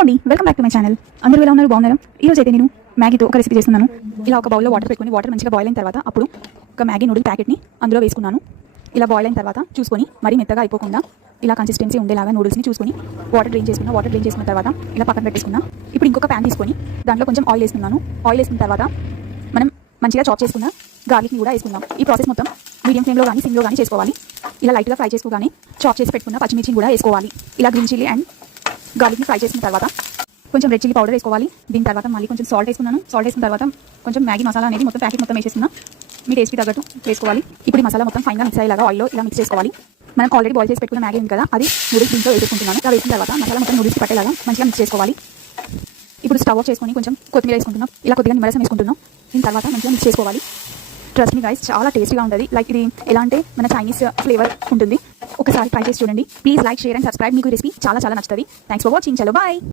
Hello అండి, welcome back to my channel. అందరూ ఎలా ఉన్నారు? బాగున్నారు? ఈరోజు అయితే నేను మ్యాగీతో ఒక రెసిపీ చేస్తున్నాను. ఇలా ఒక బౌల్లో వాటర్ పెట్టుకుని వాటర్ మంచిగా బాయిల్ అయిన తర్వాత అప్పుడు ఒక మ్యాగీ నూడిల్ ప్యాకెట్ని అందులో వేసుకున్నాను. ఇలా బాయిల్ అయిన తర్వాత చూసుకొని మరీ మెత్తగా అయిపోకుండా ఇలా కన్సిస్టెన్సీ ఉండేలాగా నూడిల్స్ని చూసుకొని వాటర్ డ్రైన్ చేసుకున్న తర్వాత ఇలా పక్కన పెట్టేసుకున్నా. ఇప్పుడు ఇంకొక ప్యాన్ తీసుకొని దాంట్లో కొంచెం ఆయిల్ వేసుకున్నాను. ఆయిల్ వేసుకున్న తర్వాత మనం మంచిగా చాప్ చేసుకున్న గార్లిక్ని కూడా వేసుకుందాం. ఈ ప్రాసెస్ మొత్తం మీడియం ఫ్లేమ్లో కానీ సిమ్లో కానీ చేసుకోవాలి. ఇలా లైట్గా ఫ్రై చేసుకోగానే చాప్ చేసి పెట్టుకున్న పచ్చిమిర్చిని కూడా వేసుకోవాలి. ఇలా గ్రీన్ చిల్లీ అండ్ గార్లిక్ని ఫ్రై చేసిన తర్వాత కొంచెం రెడ్ చిల్లీ పౌడర్ వేసుకోవాలి. దీని తర్వాత మళ్ళీ కొంచెం సాల్ట్ వేసుకున్నాను. సాల్ట్ వేసిన తర్వాత కొంచెం మ్యాగీ మసాలా అనేది మొత్తం ప్యాకెట్ మొత్తం వేసేస్తున్నా. మీ టేస్ట్కి తగ్గట్టు వేసుకోవాలి. ఇప్పుడు ఈ మసాలా మొత్తం ఫైన్గా మిక్స్ అయ్యేలాగా ఆయిల్లో ఇలా మిక్స్ చేసుకోవాలి. మనం ఆల్రెడీ బాయిల్ చేసి పెట్టుకున్న మ్యాగీ ఉంది కదా, అది నూడిల్స్ దీంట్లో వేసుకుంటున్నాను. ఇలా వేసిన తర్వాత మసాలా మొత్తం నూడిల్స్ పట్టేలాగా మంచిగా మిక్స్ చేసుకోవాలి. ఇప్పుడు స్టవ్ ఆఫ్ చేసుకొని కొంచెం కొత్తిమీర వేసుకుంటున్నాం. ఇలా కొద్దిగా నిమ్మరసం వేసుకుంటున్నాం. దీని తర్వాత మంచిగా మిక్స్ చేసుకోవాలి. ట్రస్ట్ మీ గైస్, చాలా టేస్టీగా ఉంటుంది. లైక్ ఇది ఎలా అంటే మన చైనీస్ ఫ్లేవర్ ఉంటుంది. ఒకసారి ట్రై చేసి చూడండి. Please like, share and subscribe. మీకు ఈ రెసిపీ చాలా నచ్చుతుంది. Thanks for watching. చలో బాయ్.